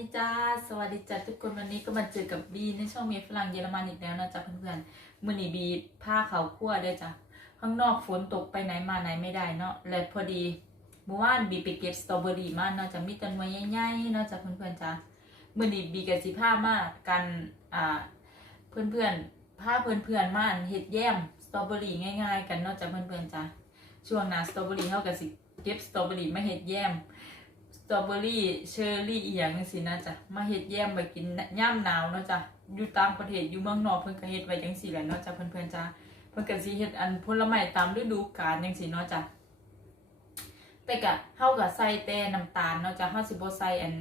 ดีจ้า สวัสดีจ้าทุกคนวันนี้ก็มาเจอกับบีในช่องเมียฝรั่งเยอรมันอีกแล้วนะจ๊ะเพื่อนๆมือนี้บีผ้าเขาวคั่วเด้อจ้ะข้างนอกฝนตกไปไหนมาไหนไม่ได้เนาะและพอดีเมื่อวานบีไปเก็บสตรอเบอรี่มาเนาะจะมีต้นไม้ใหญ่ๆเนาะจ้ะเพื่อนๆจ้ามือนี้บีกับสิผ้ามากันอ่าเพื่อนๆผ้าเพื่อนๆมาเฮ็ดแย้มสตรอเบอรี่ง่าย ๆ กันเนาะจ้ะเพื่อนๆจ้าช่วงหน้าสตรอเบอรี่เฮาก็สิเก็บสตรอเบอรี่มาเฮ็ดแย้ม ตรอเบอรี่เชอร์รี่อีหยังจังซี่นะจ๊ะมาเฮ็ดแยมไปกินย่ามหนาวเนาะจ๊ะอยู่ต่างประเทศอยู่เมืองนอกเพิ่นก็เฮ็ดไว้จังซี่แหละเนาะจ๊ะเพื่อนๆจ้ะเพิ่นก็สิเฮ็ดอันผลไม้ตามฤดูกาลจังซี่เนาะจ๊ะแต่ก็เฮาก็ใส่แต่น้ำตาลเนาะจ๊ะเฮาสิบ่ใส่อัน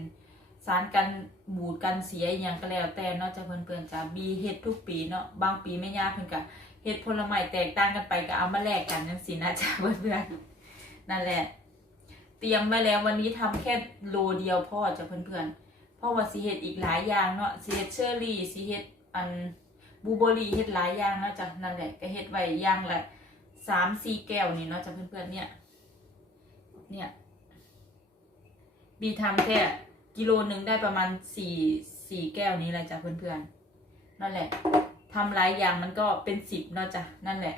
สารกันบูดกันเสียอหยังก็แล้วแต่เนาะจ๊ะเพื่อนๆจ้ะบีเฮ็ดทุกปีเนาะบางปีแม่ย่าเพิ่นก็เฮ็ดผลไม้แตกต่างกันไปก็เอามาแลกกันจังซี่นะจ๊ะเพื่อนๆนั่นแหละ เตรียมไว้แล้ววันนี้ทำแค่โลเดียวพ่อจะเพื่อนๆเพราะว่าสีเห็ดอีกหลายอย่างเนาะสีเห็ดเชอร์รี่สีเห็ดอันบูเบอรี่เห็ดหลายอย่างเนาะจ้ะนั่นแหละก็เห็ดไว้อย่างละสามสี่แก้วนี่เนาะจ้ะเพื่อนๆเนี่ย เนี่ยบีทำแค่กิโลหนึ่งได้ประมาณสี่สี่แก้วนี้แหละจ้ะเพื่อนๆนั่นแหละทำหลายอย่างมันก็เป็นสิบเนาะจ้ะนั่นแหละ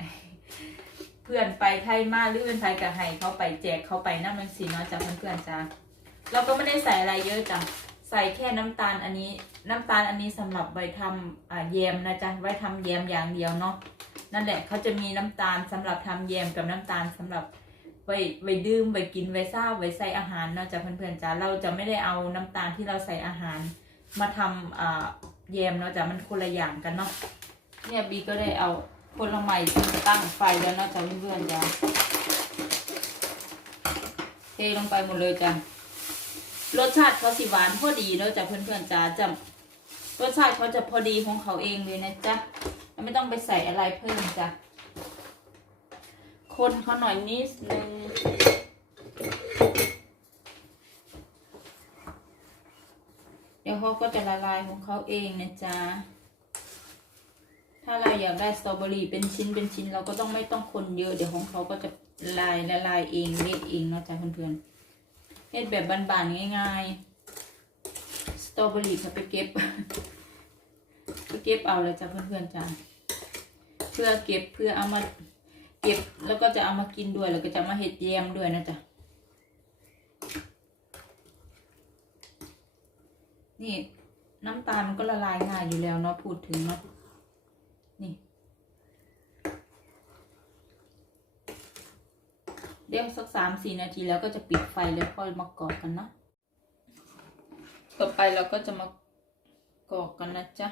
พื่อนไปไทยมาหรือเพื่อนไทยกับไห้เขาไปแจกเขาไปน้ำมันสีเนาะจ้ะเพื่อนๆจ้าเราก็ไม่ได้ใส่อะไรเยอะจ้ะใส่แค่น้ำตาลอันนี้น้ำตาลอันนี้สำหรับไว้ทำแยมนะจ๊ะไว้ทำแยมอย่างเดียวเนาะนั่นแหละเขาจะมีน้ำตาลสำหรับทำแยมกับน้ำตาลสำหรับไว้ไว้ดื่มไว้กินไว้ซ่าไว้ใส่อาหารเนาะจ้ะเพื่อนๆจ้าเราจะไม่ได้เอาน้ำตาลที่เราใส่อาหาร มาทำแยมเนาะจ้ะมันคนละอย่างกันเนาะเนี่ยบีก็ได้เอา ผลไม้ตั้งไฟแล้วนะจ้ะเพื่อนๆจ้ะเทลงไปหมดเลยจ้ะรสชาติเขาสิหวานพอดีเนาะจ้ะเพื่อนๆจ้ะจะรสชาติเขาจะพอดีของเขาเองเลยนะจ๊ะไม่ต้องไปใส่อะไรเพิ่มจ้ะคนเขาหน่อยนิดนึงเดี๋ยวเขาก็จะละลายของเขาเองนะจ๊ะ ถ้าเราอยากได้สตรอเบอรี่เป็นชิ้นเป็นชิ้น เราก็ต้องไม่ต้องคนเยอะ เดี๋ยวของเขาก็จะลายละลายเองเม็ดเองเนาะจ้ะเพื่อนๆเฮ็ดแบบบานๆง่ายๆสตรอเบอรี่เขาไปเก็บไปเก็บเอาเลยจ้ะเพื่อนๆจ้ะเพื่อเก็บเพื่อเอามาเก็บแล้วก็จะเอามากินด้วยแล้วก็จะมาเฮ็ดแยมด้วยนะจ๊ะนี่น้ำตาลมันก็ละลายง่ายอยู่แล้วเนาะพูดถึงเนาะ นี่ เดี๋ยวสักสามสี่นาทีแล้วก็จะปิดไฟแล้วค่อยมากรอกกันเนาะต่อไปเราก็จะมากรอกกันนะจ๊ะ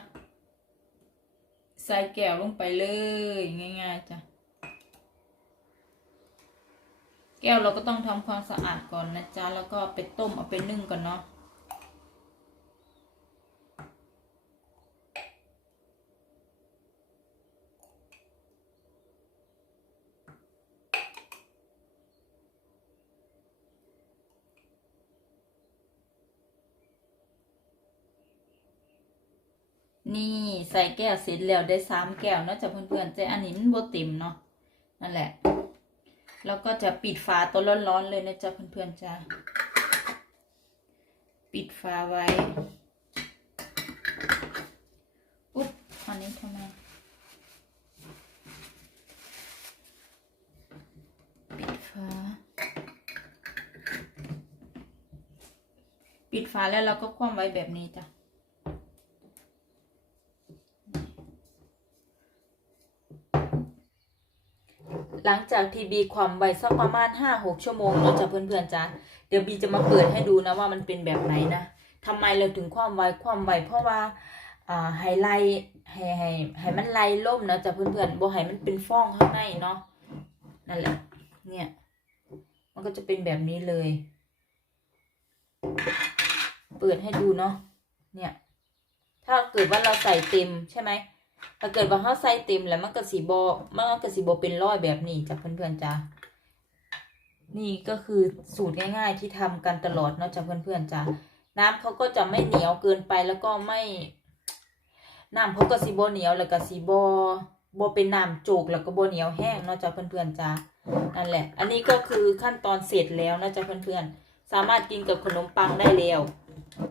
ใส่แก้วลงไปเลยง่าย ๆจ้ะแก้วเราก็ต้องทำความสะอาดก่อนนะจ๊ะ แล้วก็ไปต้มเอาไปนึ่งก่อนเนาะ นี่ใส่แก้วเสร็จแล้วได้สามแก้วเนาะจ้ะเพื่อนๆแต่อันนี้มันบ่เต็มเนาะนั่นแหละ แล้วก็จะปิดฝาตัวร้อนๆเลยนะจ๊ะเพื่อนๆจ้ะปิดฝาไว้อุ๊บอันนี้ทำไมปิดฝาปิดฝาแล้วเราก็คว่ำไว้แบบนี้จ้ะ หลังจากที่บีความไว้สักประมาณห้าหกชั่วโมงเนาะจ้ะเพื่อนๆจ้ะเดี๋ยวบีจะมาเปิดให้ดูนะว่ามันเป็นแบบไหนนะทำไมเราถึงความไวความไวเพราะว่าอ่าให้ไล่ให้ให้ให้มันไล่ล่มเนาะจ้ะเพื่อนๆบ่ให้มันเป็นฟองข้างในเนาะนั่นแหละ เนี่ย มันก็จะเป็นแบบนี้เลย เปิดให้ดูเนาะเนี่ย ถ้าเกิดว่าเราใส่เต็มใช่ไหม ถ้าเกิดว่าเขาใส่เต็มแล้วมันก็สีบอมันก็สีบอเป็นร้อยแบบนี้จ้ะเพื่อนๆจ้ะนี่ก็คือสูตรง่ายๆที่ทำกันตลอดเนาะจ้ะเพื่อนๆจ้ะน้ำเขาก็จะไม่เหนียวเกินไปแล้วก็ไม่น้ำเขาก็สีบอเหนียวแล้วก็สีบอบ่เป็นน้ำโจกแล้วก็บ่เหนียวแห้งเนาะจ้ะเพื่อนๆจ้ะนั่นแหละ อันนี้ก็คือขั้นตอนเสร็จแล้วนะจ้ะเพื่อนๆ สามารถกินกับขนมปังได้แล้ว